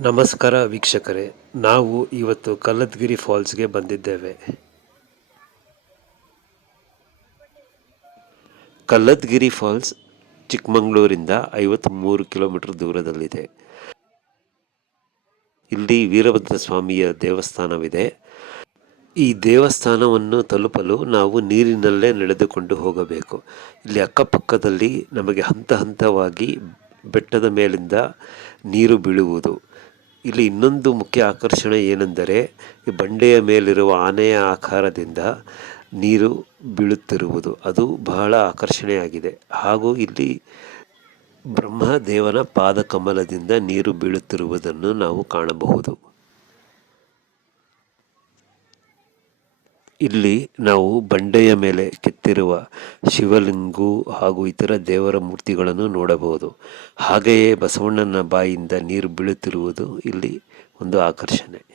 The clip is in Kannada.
ನಮಸ್ಕಾರ ವೀಕ್ಷಕರೇ, ನಾವು ಇವತ್ತು ಕಲ್ಲತ್ಗಿರಿ ಫಾಲ್ಸ್ಗೆ ಬಂದಿದ್ದೇವೆ. ಕಲ್ಲತ್ಗಿರಿ ಫಾಲ್ಸ್ ಚಿಕ್ಕಮಗಳೂರಿಂದ 53 ಕಿಲೋಮೀಟರ್ ದೂರದಲ್ಲಿದೆ. ಇಲ್ಲಿ ವೀರಭದ್ರ ಸ್ವಾಮಿಯ ದೇವಸ್ಥಾನವಿದೆ. ಈ ದೇವಸ್ಥಾನವನ್ನು ತಲುಪಲು ನಾವು ನೀರಿನಲ್ಲೇ ನಡೆದುಕೊಂಡು ಹೋಗಬೇಕು. ಇಲ್ಲಿ ಅಕ್ಕಪಕ್ಕದಲ್ಲಿ ನಮಗೆ ಹಂತ ಹಂತವಾಗಿ ಬೆಟ್ಟದ ಮೇಲಿಂದ ನೀರು ಬೀಳುವುದು. ಇಲ್ಲಿ ಇನ್ನೊಂದು ಮುಖ್ಯ ಆಕರ್ಷಣೆ ಏನೆಂದರೆ, ಈ ಬಂಡೆಯ ಮೇಲಿರುವ ಆನೆಯ ಆಕಾರದಿಂದ ನೀರು ಬೀಳುತ್ತಿರುವುದು. ಅದು ಬಹಳ ಆಕರ್ಷಣೆಯಾಗಿದೆ. ಹಾಗೂ ಇಲ್ಲಿ ಬ್ರಹ್ಮದೇವನ ಪಾದಕಮಲದಿಂದ ನೀರು ಬೀಳುತ್ತಿರುವುದನ್ನು ನಾವು ಕಾಣಬಹುದು. ಇಲ್ಲಿ ನಾವು ಬಂಡೆಯ ಮೇಲೆ ಕೆತ್ತಿರುವ ಶಿವಲಿಂಗು ಹಾಗೂ ಇತರ ದೇವರ ಮೂರ್ತಿಗಳನ್ನು ನೋಡಬಹುದು. ಹಾಗೆಯೇ ಬಸವಣ್ಣನ ಬಾಯಿಂದ ನೀರು ಬೀಳುತ್ತಿರುವುದು ಇಲ್ಲಿ ಒಂದು ಆಕರ್ಷಣೆ.